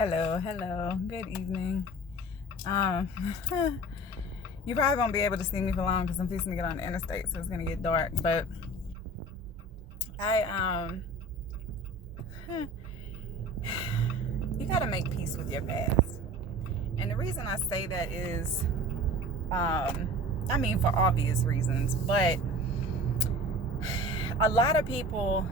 Hello. Good evening. You probably won't be able to see me for long because I'm fixing to get on the interstate, so it's gonna get dark. But you gotta make peace with your past, and the reason I say that is, for obvious reasons, but a lot of people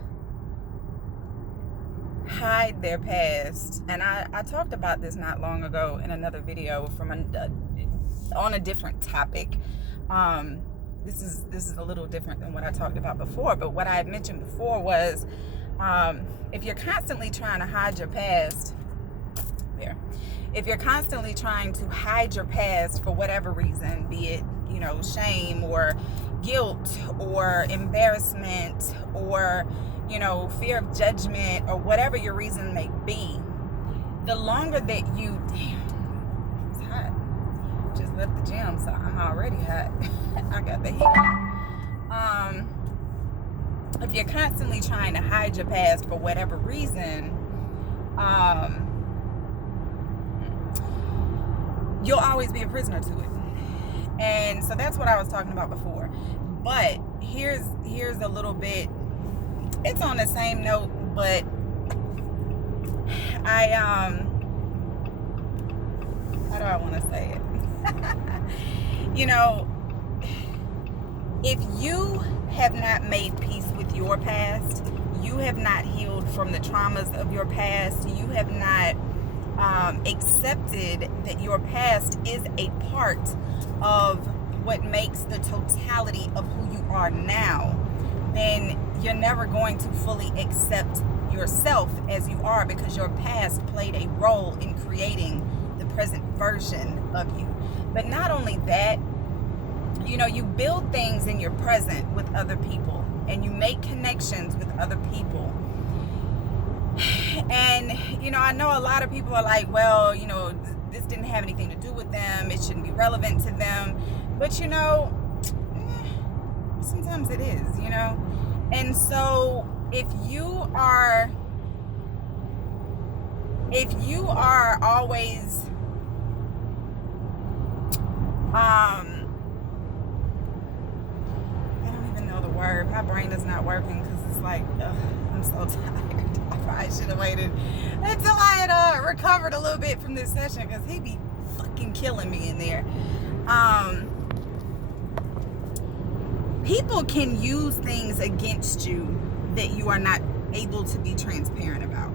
hide their past, and I talked about this not long ago in another video from on a different topic. This is a little different than what I talked about before, but what I had mentioned before was, if you're constantly trying to hide your past, if you're constantly trying to hide your past for whatever reason, be it shame or guilt or embarrassment or fear of judgment or whatever your reason may be, the longer that you it's hot. Just left the gym, so I'm already hot. I got the heat on. If you're constantly trying to hide your past for whatever reason, you'll always be a prisoner to it. And so that's what I was talking about before. But here's a little bit, it's on the same note, but how do I want to say it? If you have not made peace with your past, you have not healed from the traumas of your past, you have not accepted that your past is a part of what makes the totality of who you are now, then you're never going to fully accept yourself as you are, because your past played a role in creating the present version of you. But not only that, you build things in your present with other people, and you make connections with other people. And I know a lot of people are like, well, this didn't have anything to do with them, it shouldn't be relevant to them. But sometimes it is, and so if you are always I don't even know the word, my brain is not working because it's like, I'm so tired. I probably should have waited until I had recovered a little bit from this session, because he be fucking killing me in there. People can use things against you that you are not able to be transparent about,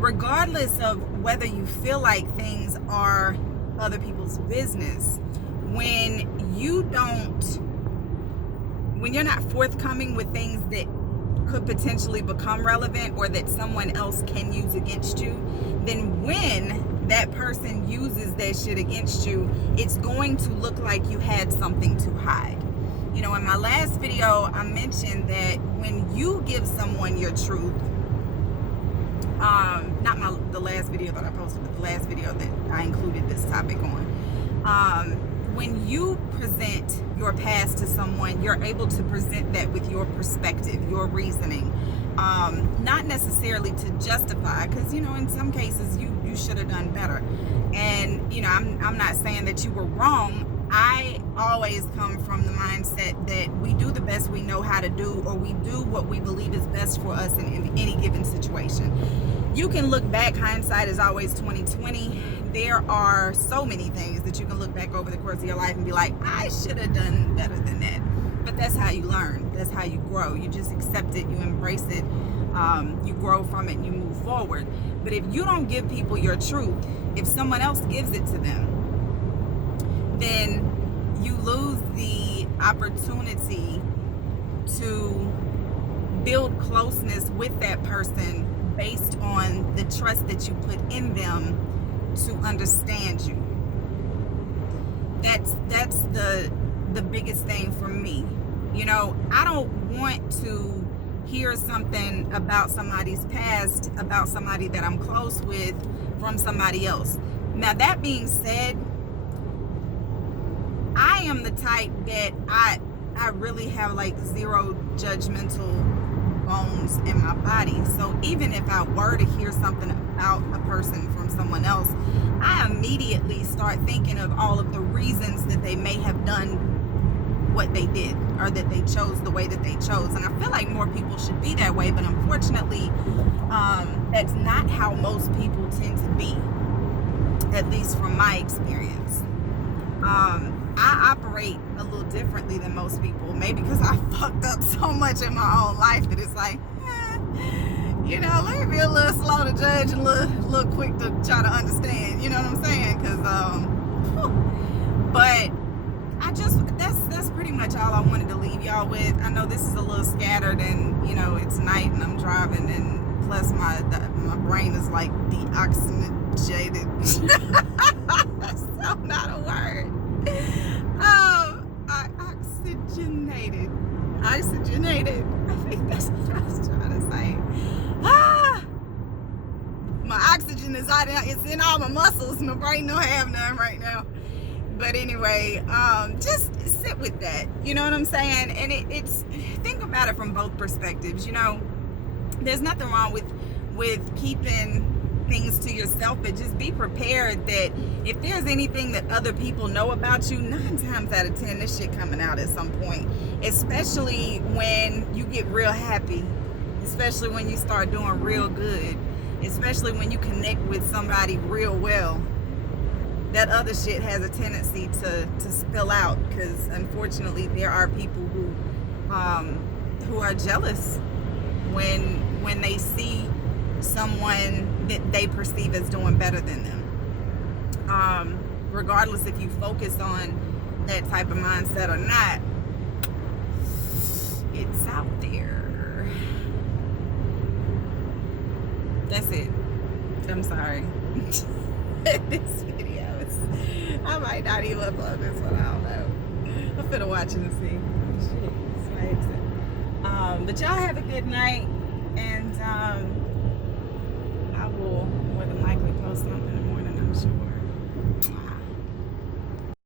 regardless of whether you feel like things are other people's business. When you're not forthcoming with things that could potentially become relevant or that someone else can use against you, then when that person uses that shit against you, it's going to look like you had something to hide. In my last video, I mentioned that when you give someone your truth, not the last video that I posted, but the last video that I included this topic on, when you present your past to someone, you're able to present that with your perspective, your reasoning, not necessarily to justify, because in some cases you should have done better. And I'm not saying that you were wrong. I always come from the mindset that we do the best we know how to do, or we do what we believe is best for us in any given situation. You can look back, hindsight is always 20/20. There are so many things that you can look back over the course of your life and be like, I should have done better than that. But that's how you learn. That's how you grow. You just accept it, you embrace it, you grow from it, and you move forward. But if you don't give people your truth, if someone else gives it to them, then you lose the opportunity to build closeness with that person based on the trust that you put in them to understand you. That's the biggest thing for me. I don't want to hear something about somebody's past, about somebody that I'm close with, from somebody else. Now, that being said, I am the type that I really have like zero judgmental bones in my body. So even if I were to hear something about a person from someone else, I immediately start thinking of all of the reasons that they may have done what they did, or that they chose the way that they chose. And I feel like more people should be that way, but unfortunately, that's not how most people tend to be, at least from my experience. I operate a little differently than most people, maybe because I fucked up so much in my own life that it's like, you know, let me be a little slow to judge and a little quick to try to understand, you know what I'm saying? Because, but I just, that's pretty much all I wanted to leave y'all with. I know this is a little scattered, and, you know, it's night and I'm driving, and plus my brain is like deoxygenated. That's so not a word. Oxygenated. I think that's what I was trying to say. My oxygen is out. It's in all my muscles. My brain don't have none right now. But anyway, just sit with that. You know what I'm saying? And it's think about it from both perspectives. You know, there's nothing wrong with keeping things to yourself, but just be prepared that if there's anything that other people know about you, 9 times out of 10 this shit coming out at some point, especially when you get real happy, especially when you start doing real good, especially when you connect with somebody real well. That other shit has a tendency to spill out, because unfortunately there are people who are jealous when they see someone that they perceive as doing better than them. Regardless if you focus on that type of mindset or not, it's out there. That's it. I'm sorry. This video is, I might not even upload this one, I don't know. I'm finna watch it and see. Shit, it's my exit. But y'all have a good night, and I will more than likely post something in the morning, I'm sure.